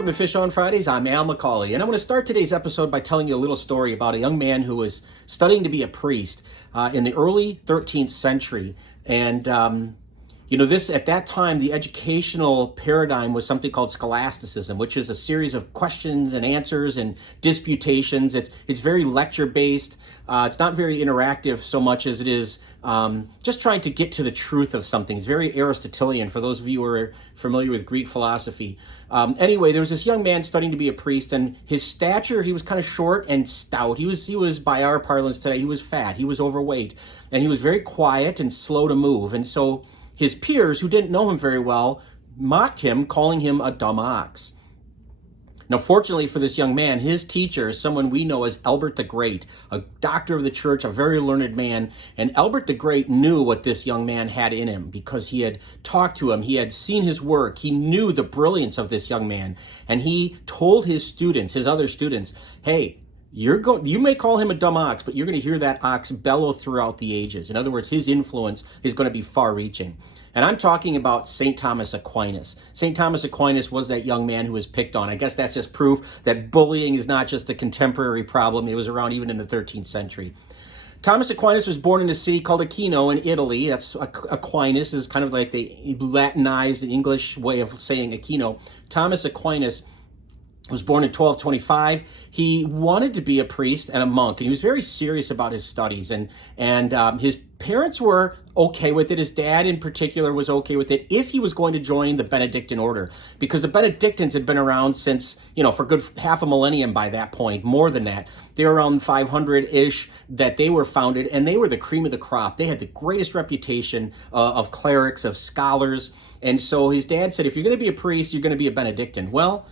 welcome to Fish on Fridays. I'm Al McCauley, and I'm going to start today's episode by telling you a little story about a young man who was studying to be a priest in the early 13th century. And, at that time, the educational paradigm was something called scholasticism, which is a series of questions and answers and disputations. It's very lecture-based. It's not very interactive so much as it is just trying to get to the truth of something. It's very Aristotelian, for those of you who are familiar with Greek philosophy. Anyway, there was this young man studying to be a priest, and his stature, he was kind of short and stout. He was, by our parlance today, he was fat, he was overweight, and he was very quiet and slow to move. And so his peers, who didn't know him very well, mocked him, calling him a dumb ox. Now, fortunately for this young man, his teacher is someone we know as Albert the Great, a doctor of the church, a very learned man. And Albert the Great knew what this young man had in him because he had talked to him. He had seen his work. He knew the brilliance of this young man. And he told his students, his other students, hey, you may call him a dumb ox, but you're going to hear that ox bellow throughout the ages. In other words, his influence is going to be far-reaching. And I'm talking about St. Thomas Aquinas. St. Thomas Aquinas was that young man who was picked on. I guess that's just proof that bullying is not just a contemporary problem. It was around even in the 13th century. Thomas Aquinas was born in a city called Aquino in Italy. That's Aquinas is kind of like the Latinized English way of saying Aquino. Thomas Aquinas was born in 1225. He wanted to be a priest and a monk, and he was very serious about his studies. And his parents were okay with it. His dad, in particular, was okay with it if he was going to join the Benedictine order, because the Benedictines had been around since, for good half a millennium by that point, more than that. They were around 500-ish that they were founded, and they were the cream of the crop. They had the greatest reputation of clerics, of scholars. And so his dad said, if you're going to be a priest, you're going to be a Benedictine. Well,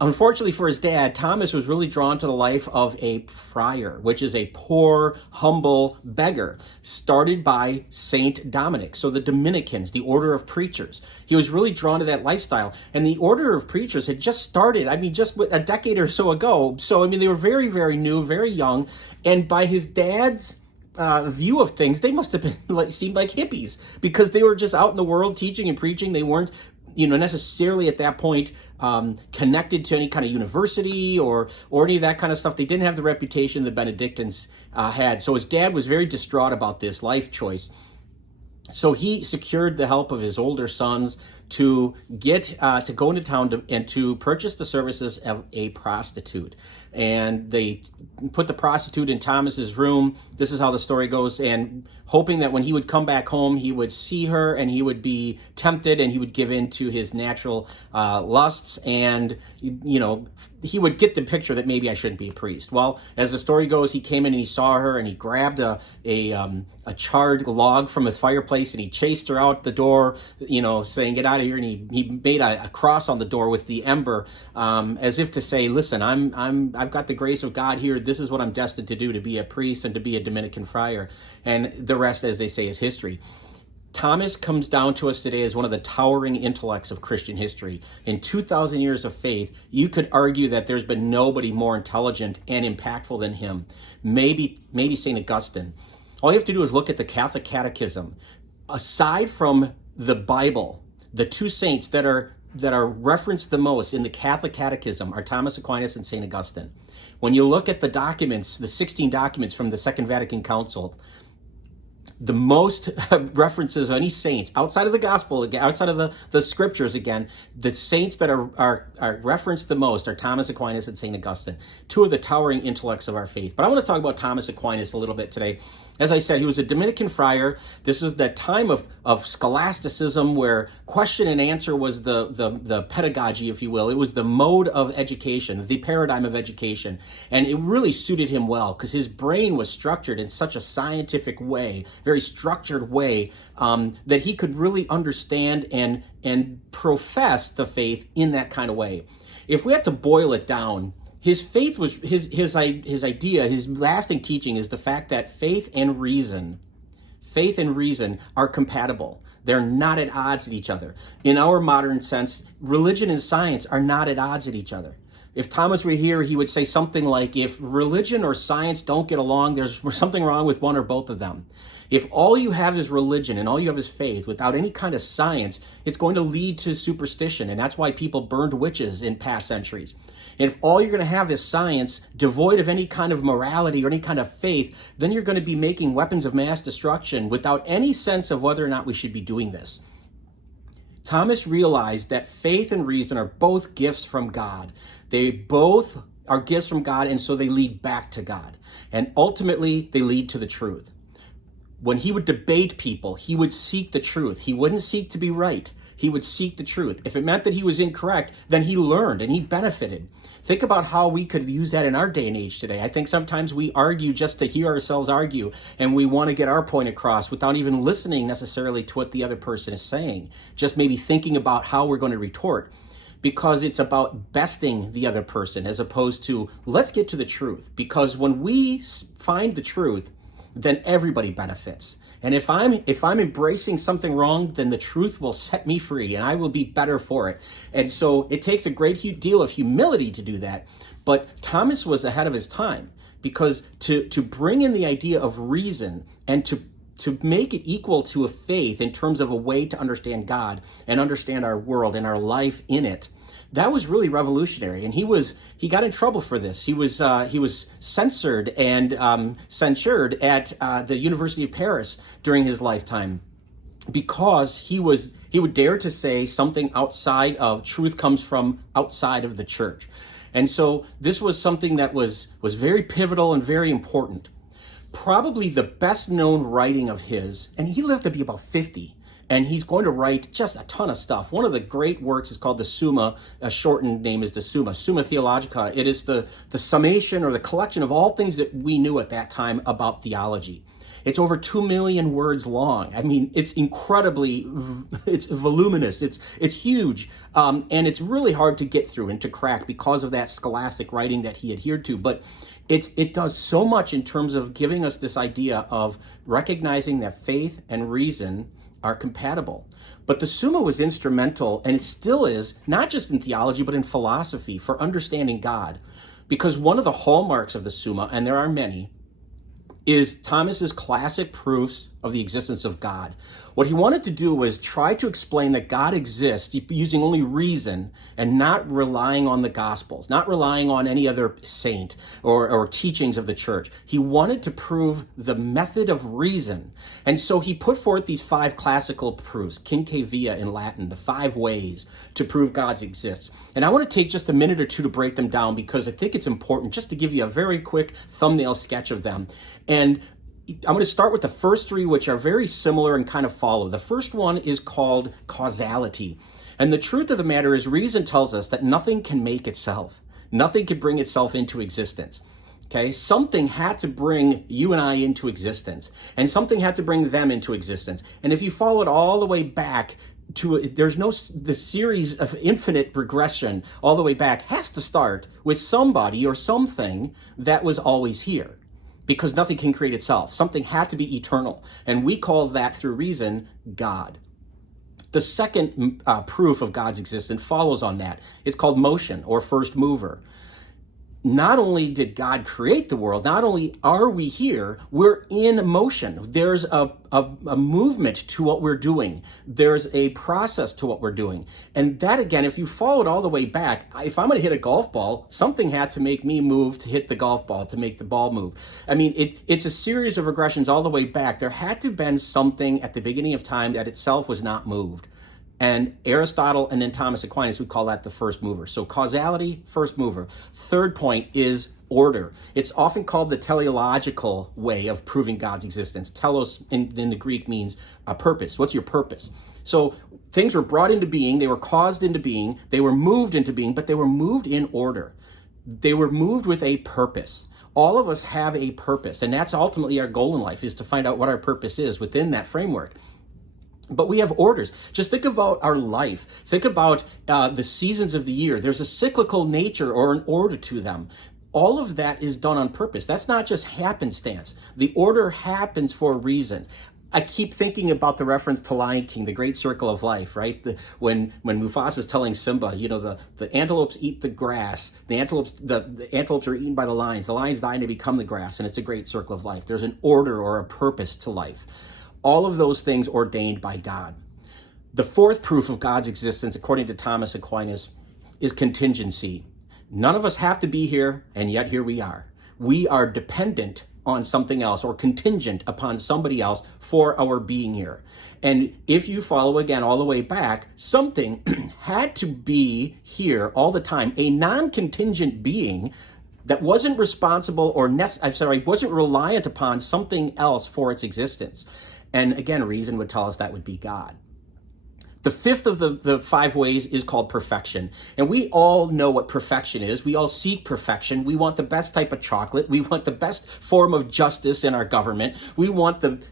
unfortunately for his dad, Thomas was really drawn to the life of a friar, which is a poor, humble beggar, started by Saint Dominic. So the Dominicans, the order of preachers. He was really drawn to that lifestyle. And the order of preachers had just started, just a decade or so ago. So, they were very, very new, very young. And by his dad's view of things, they must have been seemed like hippies, because they were just out in the world teaching and preaching. They weren't necessarily at that point connected to any kind of university or any of that kind of stuff. They didn't have the reputation the Benedictines had. So his dad was very distraught about this life choice. So he secured the help of his older sons to get to go into town and to purchase the services of a prostitute. And they put the prostitute in Thomas's room. This is how the story goes. And hoping that when he would come back home, he would see her and he would be tempted and he would give in to his natural lusts. And, he would get the picture that maybe I shouldn't be a priest. Well, as the story goes, he came in and he saw her and he grabbed a charred log from his fireplace and he chased her out the door, saying, get out of here. And he made a cross on the door with the ember, as if to say, listen, I've got the grace of God here. This is what I'm destined to do, to be a priest and to be a Dominican friar. And the rest, as they say, is history. Thomas comes down to us today as one of the towering intellects of Christian history. In 2,000 years of faith, you could argue that there's been nobody more intelligent and impactful than him. Maybe St. Augustine. All you have to do is look at the Catholic Catechism. Aside from the Bible, the two saints that are referenced the most in the Catholic Catechism are Thomas Aquinas and St. Augustine. When you look at the documents, the 16 documents from the Second Vatican Council, the most references of any saints outside of the gospel, outside of the scriptures, again, the saints that are referenced the most are Thomas Aquinas and St. Augustine, two of the towering intellects of our faith. But I want to talk about Thomas Aquinas a little bit today. As I said, he was a Dominican friar. This is the time of scholasticism, where question and answer was the pedagogy, if you will. It was the mode of education, the paradigm of education. And it really suited him well because his brain was structured in such a scientific way, very structured way, that he could really understand and profess the faith in that kind of way. If we had to boil it down, his faith was his idea, his lasting teaching is the fact that faith and reason are compatible. They're not at odds with each other. In our modern sense, religion and science are not at odds with each other. If Thomas were here, he would say something like, if religion or science don't get along, there's something wrong with one or both of them. If all you have is religion and all you have is faith without any kind of science, it's going to lead to superstition. And that's why people burned witches in past centuries. And if all you're going to have is science devoid of any kind of morality or any kind of faith, then you're going to be making weapons of mass destruction without any sense of whether or not we should be doing this. Thomas realized that faith and reason are both gifts from God. They both are gifts from God, and so they lead back to God. And ultimately, they lead to the truth. When he would debate people, he would seek the truth. He wouldn't seek to be right. He would seek the truth. If it meant that he was incorrect, then he learned and he benefited. Think about how we could use that in our day and age today. I think sometimes we argue just to hear ourselves argue, and we want to get our point across without even listening necessarily to what the other person is saying, just maybe thinking about how we're going to retort, because it's about besting the other person as opposed to let's get to the truth. Because when we find the truth, then everybody benefits. And if I'm embracing something wrong, then the truth will set me free and I will be better for it. And so it takes a great deal of humility to do that. But Thomas was ahead of his time, because to bring in the idea of reason and to make it equal to a faith in terms of a way to understand God and understand our world and our life in it, that was really revolutionary. And he got in trouble for this. He was censored and censured at the University of Paris during his lifetime, because he would dare to say something outside of truth comes from outside of the church. And so this was something that was very pivotal and very important. Probably the best known writing of his, and he lived to be about 50. And he's going to write just a ton of stuff. One of the great works is called the Summa. A shortened name is the Summa Theologica. It is the summation or the collection of all things that we knew at that time about theology. It's over 2 million words long. I mean, it's it's voluminous. It's huge. And it's really hard to get through and to crack because of that scholastic writing that he adhered to. But it does so much in terms of giving us this idea of recognizing that faith and reason are compatible. But the Summa was instrumental, and it still is, not just in theology, but in philosophy, for understanding God. Because one of the hallmarks of the Summa, and there are many, is Thomas's classic proofs of the existence of God. What he wanted to do was try to explain that God exists using only reason and not relying on the Gospels, not relying on any other saint or teachings of the church. He wanted to prove the method of reason. And so he put forth these 5 classical proofs, quinque via in Latin, the 5 ways to prove God exists. And I want to take just a minute or two to break them down, because I think it's important just to give you a very quick thumbnail sketch of them. And I'm going to start with the first 3, which are very similar and kind of follow. The first one is called causality. And the truth of the matter is, reason tells us that nothing can make itself. Nothing can bring itself into existence. Okay? Something had to bring you and I into existence. And something had to bring them into existence. And if you follow it all the way back to, the series of infinite regression all the way back has to start with somebody or something that was always here. Because nothing can create itself. Something had to be eternal. And we call that, through reason, God. The second proof of God's existence follows on that. It's called motion, or first mover. Not only did God create the world, not only are we here, we're in motion. There's a movement to what we're doing. There's a process to what we're doing. And that, again, if you follow it all the way back, if I'm going to hit a golf ball, something had to make me move to hit the golf ball, to make the ball move. I mean, it's a series of regressions all the way back. There had to have been something at the beginning of time that itself was not moved. And Aristotle and then Thomas Aquinas would call that the first mover. So causality, first mover. Third point is order. It's often called the teleological way of proving God's existence. Telos in the Greek means a purpose. What's your purpose? So things were brought into being, they were caused into being, they were moved into being, but they were moved in order. They were moved with a purpose. All of us have a purpose, and that's ultimately our goal in life, is to find out what our purpose is within that framework. But we have orders. Just think about our life. Think about the seasons of the year. There's a cyclical nature or an order to them. All of that is done on purpose. That's not just happenstance. The order happens for a reason. I keep thinking about the reference to Lion King, the great circle of life, right? When Mufasa's telling Simba, the antelopes eat the grass, the antelopes are eaten by the lions die to become the grass, and it's a great circle of life. There's an order or a purpose to life. All of those things ordained by God. The fourth proof of God's existence, according to Thomas Aquinas, is contingency. None of us have to be here, and yet here we are. We are dependent on something else or contingent upon somebody else for our being here. And if you follow again all the way back, something had to be here all the time. A non-contingent being that wasn't responsible or wasn't reliant upon something else for its existence. And again, reason would tell us that would be God. The fifth of the 5 ways is called perfection. And we all know what perfection is. We all seek perfection. We want the best type of chocolate. We want the best form of justice in our government. We want the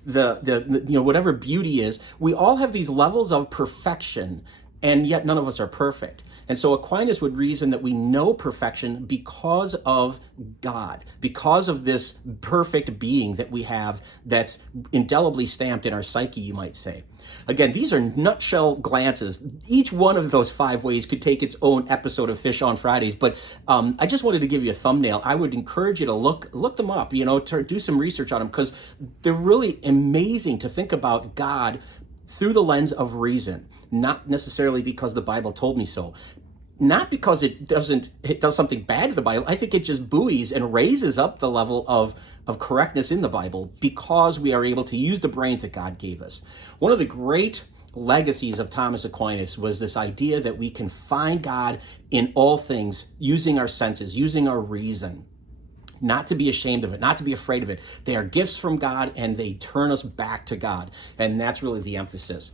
whatever beauty is. We all have these levels of perfection, and yet none of us are perfect. And so Aquinas would reason that we know perfection because of God, because of this perfect being that we have that's indelibly stamped in our psyche, you might say. Again, these are nutshell glances. Each one of those 5 ways could take its own episode of Fish on Fridays, but I just wanted to give you a thumbnail. I would encourage you to look them up, to do some research on them, because they're really amazing to think about God through the lens of reason, not necessarily because the Bible told me so. Not because it does something bad to the Bible. I think it just buoys and raises up the level of correctness in the Bible because we are able to use the brains that God gave us. One of the great legacies of Thomas Aquinas was this idea that we can find God in all things using our senses, using our reason. Not to be ashamed of it, not to be afraid of it. They are gifts from God, and they turn us back to God. And that's really the emphasis.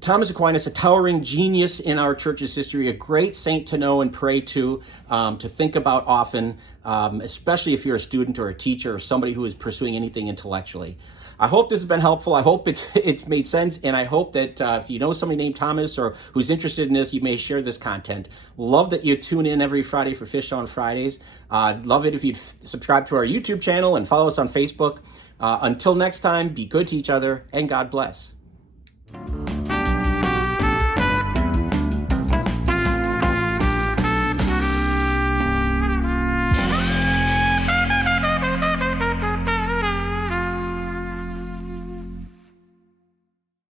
Thomas Aquinas, a towering genius in our church's history, a great saint to know and pray to think about often, especially if you're a student or a teacher or somebody who is pursuing anything intellectually. I hope this has been helpful. I hope it's made sense, and I hope that if you know somebody named Thomas or who's interested in this, you may share this content. Love that you tune in every Friday for Fish on Fridays. Love it if you'd subscribe to our YouTube channel and follow us on Facebook. Until next time, be good to each other, and God bless.